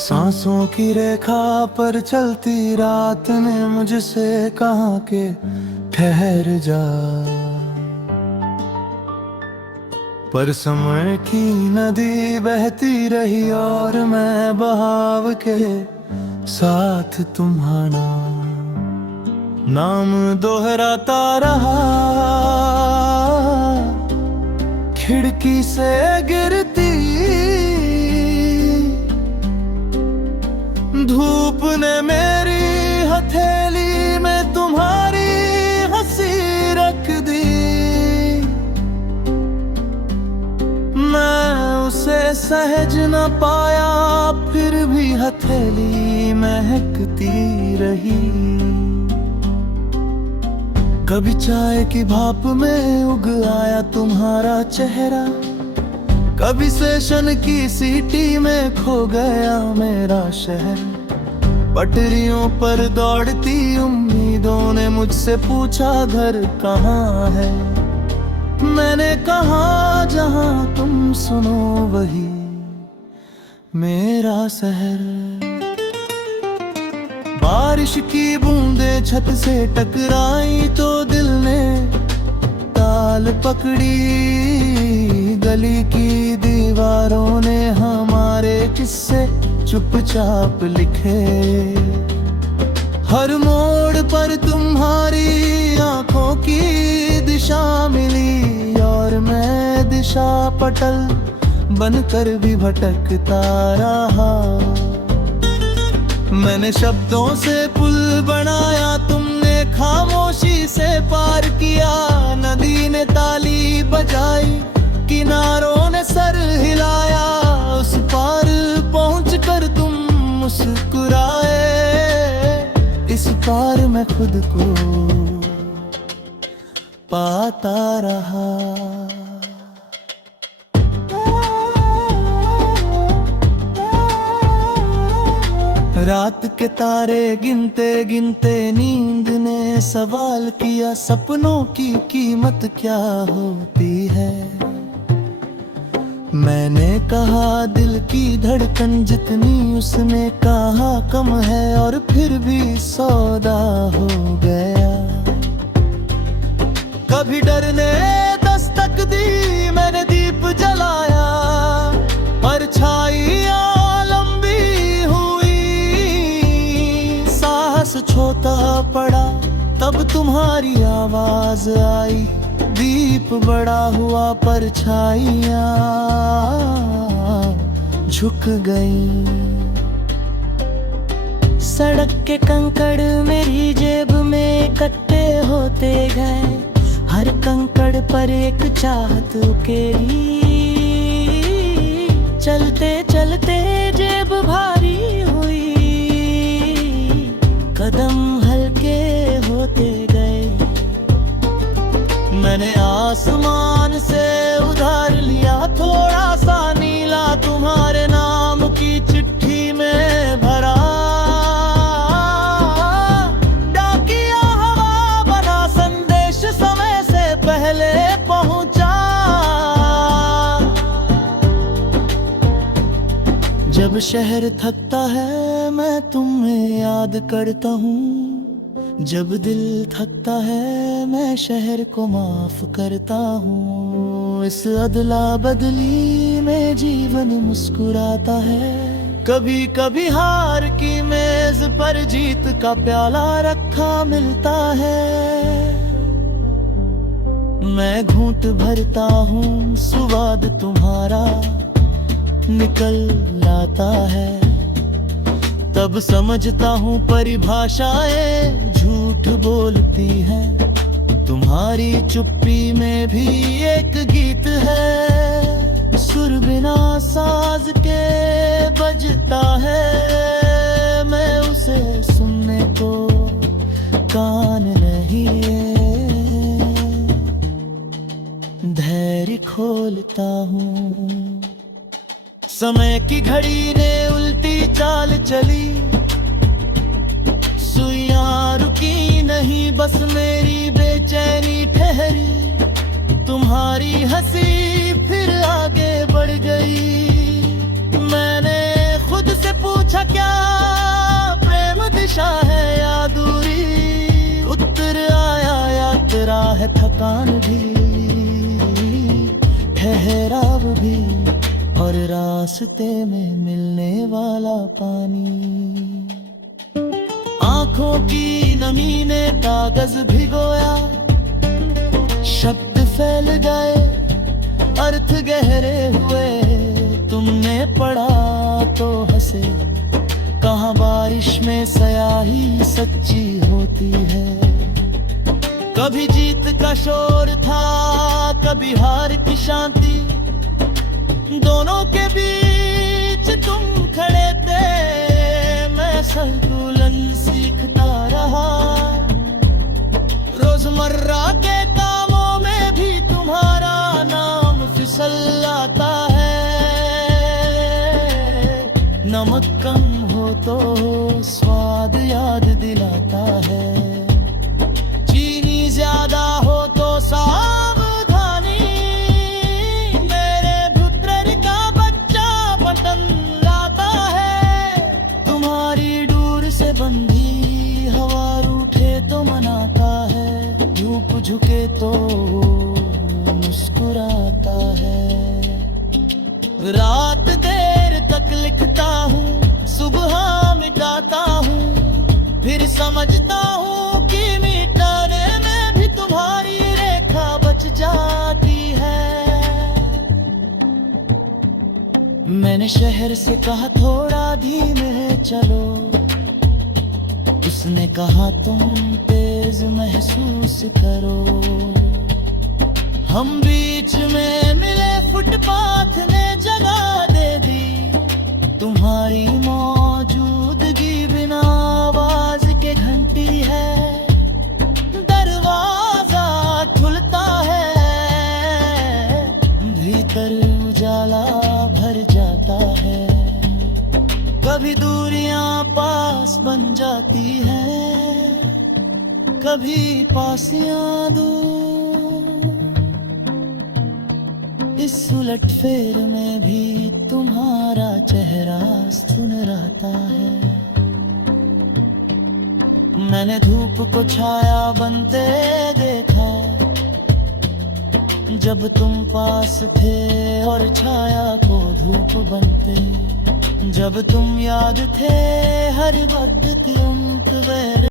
सांसों की रेखा पर चलती रात ने मुझसे कहा कि ठहर जा, पर समय की नदी बहती रही और मैं बहाव के साथ तुम्हारा नाम दोहराता रहा। खिड़की से गिरती धूप ने मेरी हथेली में तुम्हारी हंसी रख दी। मैं उसे सहज न पाया, फिर भी हथेली महकती रही। कभी चाय की भाप में उग आया तुम्हारा चेहरा, कभी स्टेशन की सीटी में खो गया मेरा शहर। पटरियों पर दौड़ती उम्मीदों ने मुझसे पूछा घर कहाँ है। मैंने कहा जहाँ तुम सुनो वही मेरा शहर। बारिश की बूंदें छत से टकराई तो दिल ने ताल पकड़ी। गली की दीवारों ने हमारे किस्से चुपचाप लिखे। हर मोड़ पर तुम्हारी आंखों की दिशा मिली और मैं दिशा पटल बनकर भी भटकता रहा। मैंने शब्दों से पुल बनाया, तुमने खामोशी से पार किया। नदी ने ताली बजाई, किनारों ने सर हिलाया। उस पार पहुंचकर तुम मुस्कुराए, इस पार मैं खुद को पाता रहा। रात के तारे गिनते गिनते नींद ने सवाल किया, सपनों की कीमत क्या होती है। मैंने कहा दिल की धड़कन जितनी उसने कहा कम है, और फिर भी सौदा हो गया। कभी डर ने दस्तक दी, मैंने दीप जलाया। परछाइयां लंबी हुई, सांस छोटा पड़ा, तब तुम्हारी आवाज आई। दीप बड़ा हुआ, परछाइयां झुक गई। सड़क के कंकड़ मेरी जेब में इकट्ठे होते गए। हर कंकड़ पर एक चाहत उकेरी। चलते चलते जेब भारी हुई, कदम हल्के होते गए। मैंने आसमान से उधार लिया थोड़ा सा नीला, तुम्हारे नाम की चिट्ठी में भरा। डाकिया हवा बना, संदेश समय से पहले पहुंचा। जब शहर थकता है मैं तुम्हें याद करता हूँ। जब दिल थकता है मैं शहर को माफ करता हूँ। इस अदला बदली में जीवन मुस्कुराता है। कभी कभी हार की मेज पर जीत का प्याला रखा मिलता है। मैं घूंट भरता हूँ, स्वाद तुम्हारा निकल आता है। तब समझता हूँ परिभाषाएं झूठ बोलती हैं। तुम्हारी चुप्पी में भी एक गीत है। सुर बिना साज के बजता है, मैं उसे सुनने को कान नहीं है। धैर्य खोलता हूँ। समय की घड़ी ने उल्टी चाल चली, सुइयां रुकी नहीं, बस मेरी बेचैनी ठहरी। तुम्हारी हंसी फिर आगे बढ़ गई। मैंने खुद से पूछा था क्या प्रेम दिशा है या दूरी, उत्तर आया यात्रा है थकान भी, ठहराव भी और रास्ते में मिलने वाला पानी। आंखों की नमी ने कागज भिगोया, शब्द फैल गए, अर्थ गहरे हुए, तुमने पढ़ा तो हंसे, कहाँ बारिश में स्याही सच्ची होती है। कभी जीत का शोर था, कभी हार की शांति, दोनों के बीच तुम खड़े थे, मैं संतुलन सीखता रहा। रोजमर्रा के कामों में भी तुम्हारा नाम फिसल आता है, नमक कम हो तो स्वाद याद दिलाता है, चीनी ज्यादा हो तो सावधानी, मेरे पुत्र का बच्चा बटन लाता है। तुम्हारी डोर से बंधी हवा रूठे तो मनाता है, धूप झुके तो मुस्कुराता है। रात देर तक लिखता हूँ, सुबह मिटाता हूँ, फिर समझता हूँ कि मिटाने में भी तुम्हारी रेखा बच जाती है। मैंने शहर से कहा थोड़ा धीमे चलो, उसने कहा तुम तेज महसूस करो। हम बीच में मिले, फुटपाथ ने जगह दे दी, तुम्हारी मौजूदगी बिना आवाज के घंटी है, दरवाजा खुलता है, भीतर उजाला भर जाता है। कभी दूरियां पास बन जाती हैं, कभी पासियां दूर, इस उलट फेर में भी तुम्हारा चेहरा सुनहराता है। मैंने धूप को छाया बनते देखा, जब तुम पास थे, और छाया को धूप बनते, जब तुम याद थे हर वक्त तुम